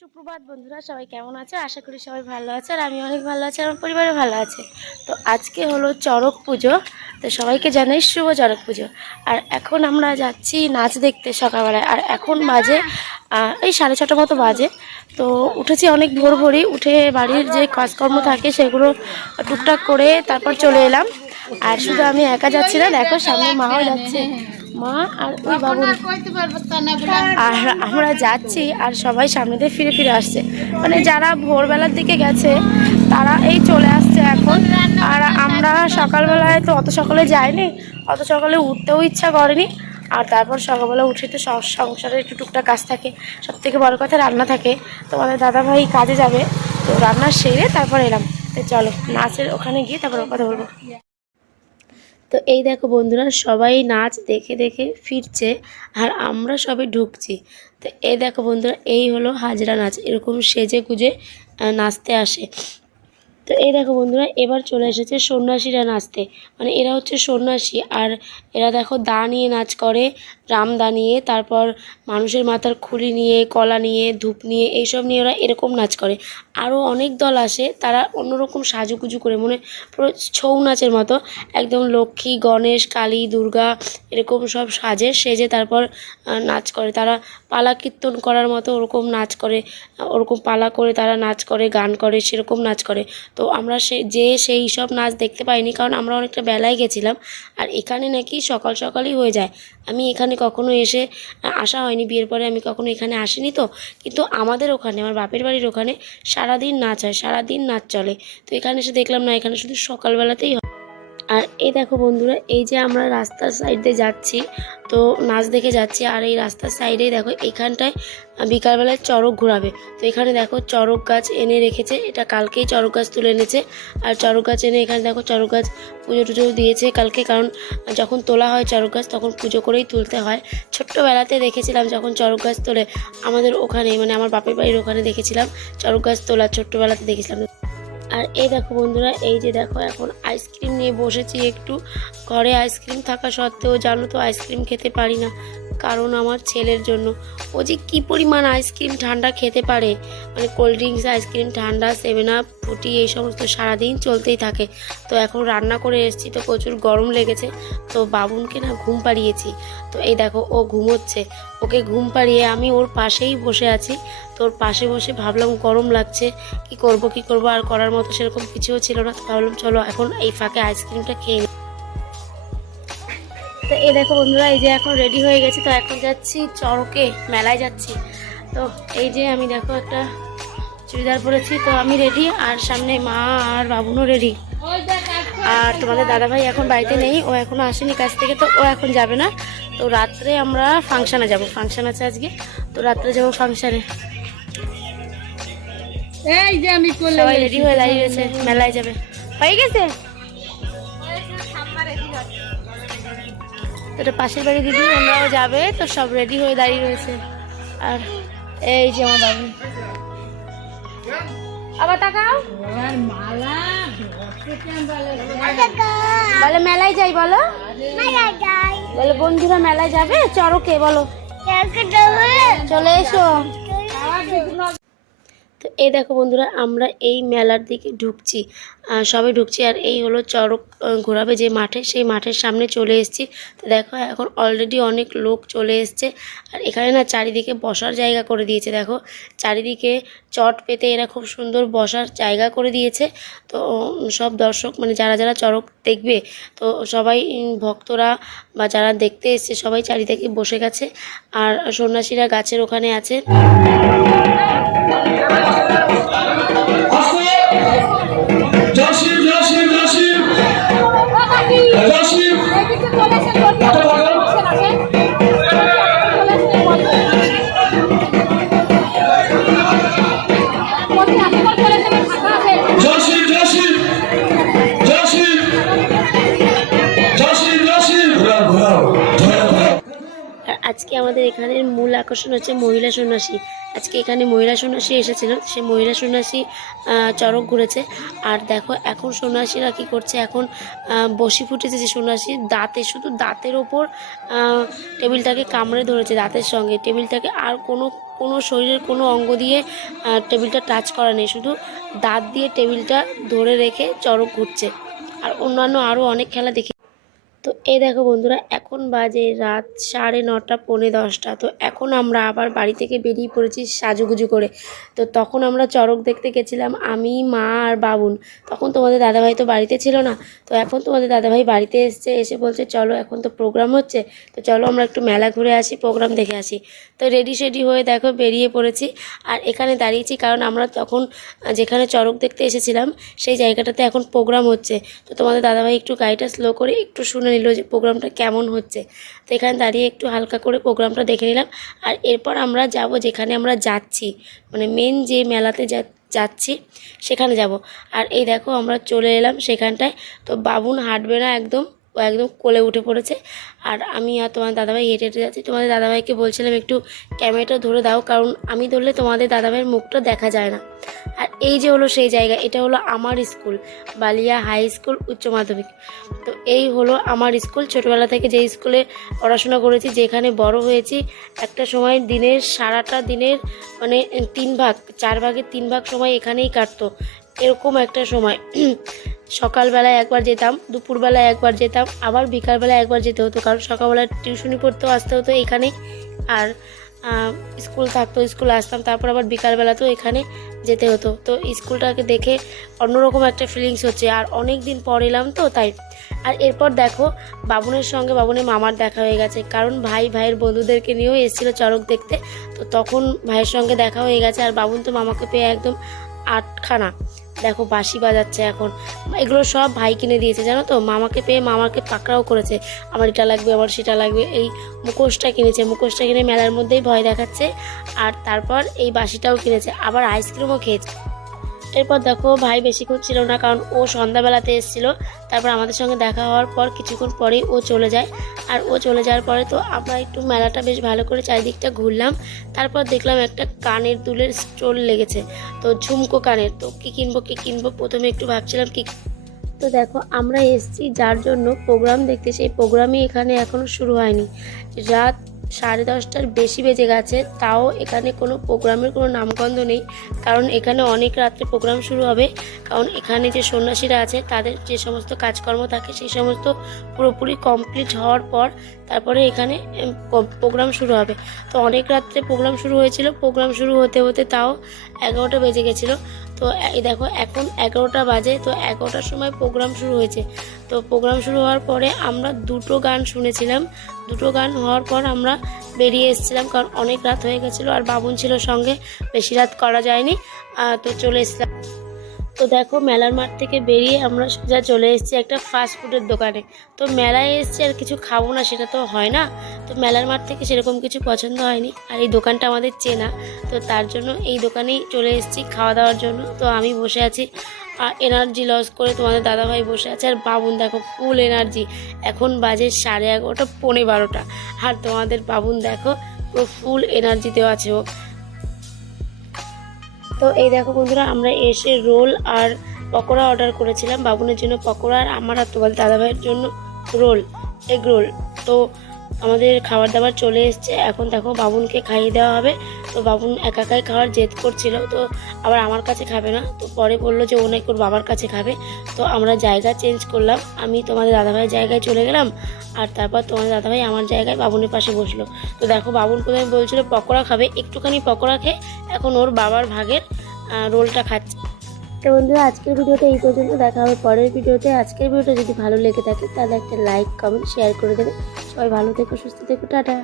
সুপ্রভাত বন্ধুরা, সবাই কেমন আছে? আশা করি সবাই ভালো আছে আর আমি অনেক ভালো আছি, আমার পরিবারও ভালো আছে। তো আজকে হলো চড়ক পুজো, তো সবাইকে জানাই শুভ চড়ক পুজো। আর এখন আমরা যাচ্ছি নাচ দেখতে সকালবেলায়, আর এখন বাজে এই সাড়ে ছটা মতো বাজে। তো উঠেছি অনেক ভোর ভোরই, উঠে বাড়ির যে কাজকর্ম থাকে সেগুলো টুকটাক করে তারপর চলে এলাম। আর শুধু আমি একা যাচ্ছি না, দেখো সামনে মাও যাচ্ছে। মা আর ওই বাবু আর আমরা যাচ্ছি আর সবাই সামনে দিয়ে ফিরে ফিরে আসছে। মানে যারা ভোরবেলার দিকে গেছে তারা এই চলে আসছে এখন। আর আমরা সকালবেলায় তো অত সকালে যাইনি অত সকালে উঠতেও ইচ্ছা করেনি। আর তারপর সকালবেলা উঠে তো সং- সংসারে একটু টুকটাক কাজ থাকে। সব থেকে বড় কথা রান্না থাকে। তো তোমাদের দাদাভাই কাজে যাবে তো রান্না সেরে তারপর এলাম। তো চলো নাচের ওখানে গিয়ে তারপর কথা বলব। তো এই দেখো বন্ধুরা, সবাই নাচ দেখে দেখে ফিরছে আর আমরা সবাই ঢুকছি। তো এই দেখো বন্ধুরা, এই হলো হাজরা নাচ। এরকম সেজে গুজে নাচতে আসে। তো এই দেখো বন্ধুরা, এবার চলে এসেছে সন্ন্যাসীরা নাচতে। মানে এরা হচ্ছে সন্ন্যাসী, আর এরা দেখো দা নিয়ে নাচ করে, রাম দা নিয়ে, তারপর মানুষের মাথার খুলি নিয়ে, কলা নিয়ে, ধূপ নিয়ে, এইসব নিয়ে ওরা এরকম নাচ করে। আরও অনেক দল আসে, তারা অন্যরকম সাজুগুজু করে মানে পুরো ছৌ নাচের মতো। একদম লক্ষ্মী, গণেশ, কালী, দুর্গা, এরকম সব সাজে, সেজে তারপর নাচ করে। তারা পালা কীর্তন করার মতো ওরকম নাচ করে, ওরকম পালা করে তারা নাচ করে, গান করে, সেরকম নাচ করে। তো আমরা সে, যে সেই সব নাচ দেখতে পাইনি, কারণ আমরা অনেকটা বেলায় গেছিলাম। আর এখানে নাকি সকাল সকালই হয়ে যায়। আমি এখানে কখনো এসে আসা হয়নি। বিয়ের পরে আমি কখনো এখানে আসিনি তো। কিন্তু আমাদের ওখানে, আমার বাপের বাড়ির ওখানে সারাদিন নাচ হয়, সারাদিন নাচ চলে। তো এখানে এসে দেখলাম না, এখানে শুধু সকালবেলাতেই হয়। আর এই দেখো বন্ধুরা, এই যে আমরা রাস্তার সাইড দিয়ে যাচ্ছি, তো নাচ দেখে যাচ্ছি, আর এই রাস্তার সাইডেই দেখো, এখানটায় বিকালবেলায় চড়ক ঘোরাবে। তো এখানে দেখো চড়ক গাছ এনে রেখেছে, এটা কালকেই চড়ক গাছ তুলে এনেছে। আর চড়ক গাছ এনে এখানে দেখো চড়ক গাছ পুজো টুজো দিয়েছে কালকে, কারণ যখন তোলা হয় চড়ক গাছ, তখন পুজো করেই তুলতে হয়। ছোট্টবেলাতে দেখেছিলাম যখন চড়ক গাছ তোলে, আমাদের ওখানে মানে আমার বাপের বাড়ির ওখানে দেখেছিলাম চড়ক গাছ তোলা ছোট্টবেলাতে দেখেছিলাম। আর এই দেখো বন্ধুরা, এই যে দেখো এখন আইসক্রিম নিয়ে বসেছি একটু। ঘরে আইসক্রিম থাকা সত্ত্বেও জানো তো আইসক্রিম খেতে পারি না। কারণ আমার ছেলের জন্য। ও যে কী পরিমাণ আইসক্রিম ঠান্ডা খেতে পারে। মানে কোল্ড ড্রিঙ্কস আইসক্রিম ঠান্ডা সেভেন আপ ফুটি এই সমস্ত সারাদিন চলতেই থাকে। তো এখন রান্না করে এসেছি তো প্রচুর গরম লেগেছে। তো বাবুনকে না ঘুম পাড়িয়েছি। তো এই দেখো ও ঘুমোচ্ছে। ওকে ঘুম পাড়িয়ে আমি ওর পাশেই বসে আছি। তো ওর পাশে বসে ভাবলাম গরম লাগছে। কি করব কি করব? আর করার মতো সেরকম কিছুও ছিল না। ভাবলাম, চলো এখন এই ফাঁকে আইসক্রিমটা খেয়ে নিই তো এই দেখো বন্ধুরা এই যে এখন রেডি হয়ে গেছি তো এখন যাচ্ছি চড়কে মেলায় যাচ্ছি। তো এই যে আমি দেখো একটা চুড়িদার পরেছি তো আমি রেডি আর সামনে মা আর বাবুনও রেডি আর তোমাদের দাদাভাই এখন বাড়িতে নেই ও এখনও আসেনি কাছ থেকে তো ও এখন যাবে না। তো রাত্রে আমরা ফাংশানে যাব ফাংশন আছে আজকে। তো রাত্রে যাব ফাংশানে এই যে আমি সবাই রেডি হয়ে দাঁড়িয়ে রয়েছে মেলায় যাবে। হয়ে গেছে? তো এটা পাশের বাড়ি দিদি ওনারাও যাবে তো সব রেডি হয়ে দাঁড়িয়ে রয়েছে। আর এই যে আমার বাবু। আবার তাকাও। বলে? মেলায় যাই বলো। বলে বন্ধুরা মেলায় যাবে? চড়কে বলো। চলে এসো। তো এই দেখো বন্ধুরা, আমরা এই মেলার দিকে ঢুকছি। সবাই ঢুকছি আর এই হলো চড়ক ঘোরাবে যে মাঠে, সেই মাঠের সামনে চলে এসেছি। তো দেখো, এখন অলরেডি অনেক লোক চলে এসছে। আর এখানে না চারিদিকে বসার জায়গা করে দিয়েছে। দেখো, চারিদিকে চট পেতে এরা খুব সুন্দর বসার জায়গা করে দিয়েছে। তো সব দর্শক মানে যারা যারা চড়ক দেখবে, তো সবাই ভক্তরা বা যারা দেখতে এসছে, সবাই চারিদিকে বসে গেছে। আর সন্ন্যাসীরা গাছের ওখানে আছে। Thank you. আজকে আমাদের এখানের মূল আকর্ষণ হচ্ছে মহিলা সন্ন্যাসী। আজকে এখানে মহিলা সন্ন্যাসী এসেছিল, সে মহিলা সন্ন্যাসী চড়ক ঘুরেছে। আর দেখো, এখন সন্ন্যাসীরা কী করছে? এখন বসি ফুটেছে যে সন্ন্যাসী, দাঁতে, শুধু দাঁতের ওপর টেবিলটাকে কামড়ে ধরেছে দাঁতের সঙ্গে। টেবিলটাকে আর কোনো কোনো শরীরের কোনো অঙ্গ দিয়ে টেবিলটা টাচ করা নেই। শুধু দাঁত দিয়ে টেবিলটা ধরে রেখে চড়ক ঘুরছে। আর অন্যান্য আরও অনেক খেলা দেখি তো এই দেখো বন্ধুরা, এখন বাজে রাত সাড়ে নটা, পৌনে দশটা। তো এখন আমরা আবার বাড়ি থেকে বেরিয়ে পড়েছি সাজুগুজু করে। তো তখন আমরা চড়ক দেখতে গেছিলাম, আমি, মা আর বাবুন। তখন তোমাদের দাদাভাই তো বাড়িতে ছিল না। তো এখন তোমাদের দাদাভাই বাড়িতে এসছে, এসে বলছে, চলো, এখন তো প্রোগ্রাম হচ্ছে। তো চলো আমরা একটু মেলা ঘুরে আসি প্রোগ্রাম দেখে আসি। তো রেডি সেডি হয়ে দেখো বেরিয়ে পড়েছি। আর এখানে দাঁড়িয়েছি কারণ আমরা তখন যেখানে চড়ক দেখতে এসেছিলাম, সেই জায়গাটাতে এখন প্রোগ্রাম হচ্ছে। তো তোমাদের দাদাভাই একটু গাড়িটা স্লো করে একটু শুনে নিল যে প্রোগ্রামটা কেমন হচ্ছে। তো এখানে দাঁড়িয়ে একটু হালকা করে প্রোগ্রামটা দেখে নিলাম। আর এরপর আমরা যাব যেখানে আমরা যাচ্ছি। মানে মেন যে মেলাতে যা, যাচ্ছি, সেখানে যাব। আর এই দেখো আমরা চলে এলাম সেখানটায়। তো বাবুন হাঁটবে না একদম। ও একদম কোলে উঠে পড়েছে। আর আমি আর তোমার দাদাভাই হেঁটে হেঁটে যাচ্ছি। তোমাদের দাদাভাইকে বলছিলাম, একটু ক্যামেরাটা ধরে দাও, কারণ আমি ধরলে তোমাদের দাদাভাইয়ের মুখটা দেখা যায় না। আর এই যে হলো সেই জায়গা, এটা হলো আমার স্কুল, বালিয়া হাই স্কুল, উচ্চ মাধ্যমিক। তো এই হলো আমার স্কুল। ছোটোবেলা থেকে যে স্কুলে পড়াশোনা করেছি, যেখানে বড় হয়েছি, একটা সময় দিনের সারাটা দিনের মানে তিন ভাগ, চার ভাগের তিন ভাগ সময় এখানেই কাটতো। এরকম একটা সময়। সকালবেলায় একবার যেতাম, দুপুরবেলায় একবার যেতাম, আবার বিকালবেলায় একবার যেতে হতো, কারণ সকালবেলা টিউশনি পড়তেও আসতে হতো এখানে, আর স্কুল থাকতো, স্কুল আসতাম, তারপর আবার বিকালবেলাতেও এখানে যেতে হতো। তো স্কুলটাকে দেখে অন্যরকম একটা ফিলিংস হচ্ছে, আর অনেক দিন পর এলাম তো, তাই। আর এরপর দেখো, বাবুনের সঙ্গে বাবুনের মামার দেখা হয়ে গেছে, কারণ ভাই, ভাইয়ের বন্ধুদেরকে নিয়েও এসেছিল চড়ক দেখতে, তো তখন ভাইয়ের সঙ্গে দেখা হয়ে গেছে, আর বাবুন তো মামাকে পেয়ে একদম আটখানা। দেখো বাঁশি বাজাচ্ছে এখন। এগুলো সব ভাই কিনে দিয়েছে, জানো তো? মামাকে পেয়ে মামাকে পাকড়াও করেছে। আমার এটা লাগবে, আমার সেটা লাগবে। এই মুখোশটা কিনেছে। মুখোশটা কিনে মেলার মধ্যেই ভয় দেখাচ্ছে। আর তারপর এই বাঁশিটাও কিনেছে। আবার আইসক্রিমও খেয়েছে। এরপর দেখো ভাই বেশিক্ষণ ছিল না, কারণ ও সন্ধ্যাবেলাতে এসেছিল। তারপর আমাদের সঙ্গে দেখা হওয়ার পর কিছুক্ষণ পরেই ও চলে যায়। আর ও চলে যাওয়ার পরে তো আমরা একটু মেলাটা বেশ ভালো করে চারিদিকটা ঘুরলাম। তারপর দেখলাম একটা কানের দুলের স্টোল লেগেছে, তো ঝুমকো কানের। তো কী কিনবো কী কিনবো? প্রথমে একটু ভাবছিলাম কি তো দেখো, আমরা এসেছি, যার জন্য প্রোগ্রাম দেখতে। সেই প্রোগ্রামই এখানে এখনও শুরু হয়নি। রাত সাড়ে দশটার বেশি বেজে গেছে, তাও এখানে কোনো প্রোগ্রামের কোনো নামগন্ধ নেই, কারণ এখানে অনেক রাত্রে প্রোগ্রাম শুরু হবে, কারণ এখানে যে সন্ন্যাসীরা আছে, তাদের যে সমস্ত কাজকর্ম থাকে, সেই সমস্ত পুরোপুরি কমপ্লিট হওয়ার পর তারপরে এখানে প্রোগ্রাম শুরু হবে। তো অনেক রাত্রে প্রোগ্রাম শুরু হয়েছিল, প্রোগ্রাম শুরু হতে হতে তাও এগারোটা বেজে গেছিল। তো এই দেখো, এখন এগারোটা বাজে, তো এগারোটার সময় প্রোগ্রাম শুরু হয়েছে। তো প্রোগ্রাম শুরু হওয়ার পরে আমরা দুটো গান শুনেছিলাম। দুটো গান হওয়ার পর আমরা বেরিয়ে এসেছিলাম, কারণ অনেক রাত হয়ে গেছিল আর বাবুন ছিল সঙ্গে, বেশি রাত করা যায়নি। তো চলে এসেছিলাম। তো দেখো মেলার মাঠ থেকে বেরিয়ে আমরা সোজা চলে এসেছি একটা ফাস্ট ফুডের দোকানে। তো মেলায় এসেছি আর কিছু খাব না, সেটা তো হয় না। তো মেলার মাঠ থেকে সেরকম কিছু পছন্দ হয়নি। আর এই দোকানটা আমাদের চেনা, তো তার জন্য এই দোকানেই চলে এসেছি খাওয়া দাওয়ার জন্য। তো আমি বসে আছি, আর এনার্জি লস করে তোমাদের দাদাভাই বসে আছে। আর বাবুন, দেখো ফুল এনার্জি এখন বাজে সাড়ে এগারোটা, পৌনে বারোটা। আর তোমাদের বাবুন, দেখো পুরো ফুল এনার্জি দেওয়া আছে ও। তো এই দেখো বন্ধুরা, আমরা এসে রোল আর পকোড়া অর্ডার করেছিলাম। বাবুনের জন্য পকোড়া আর আমার আর তোমাদের দাদাভাইয়ের জন্য রোল, এগ রোল। তো আমাদের খাবার দাবার চলে এসছে। এখন দেখো বাবুনকে খাইয়ে দেওয়া হবে। তো বাবুন একা একাই খাওয়ার জেদ করছিল, তো আবার আমার কাছে খাবে না। তো পরে বলল যে ও নাকি ওর বাবার কাছে খাবে। তো আমরা জায়গা চেঞ্জ করলাম। আমি তোমাদের দাদাভাইয়ের জায়গায় চলে গেলাম আর তারপর তোমাদের দাদাভাই আমার জায়গায় বাবুনের পাশে বসল। তো দেখো বাবুন প্রথমে বলছিল, পকোড়া খাবে। একটুখানি পকোড়া খেয়ে এখন ওর বাবার ভাগের রোলটা খাচ্ছে। তো বন্ধুরা, আজকের ভিডিওটা এই পর্যন্ত। দেখা হবে পরের ভিডিওতে। আজকের ভিডিওটা যদি ভালো লেগে থাকে, তাহলে একটা লাইক কমেন্ট শেয়ার করে দেবে। সবাই ভালো থেকো, সুস্থ থেকো, টাটা।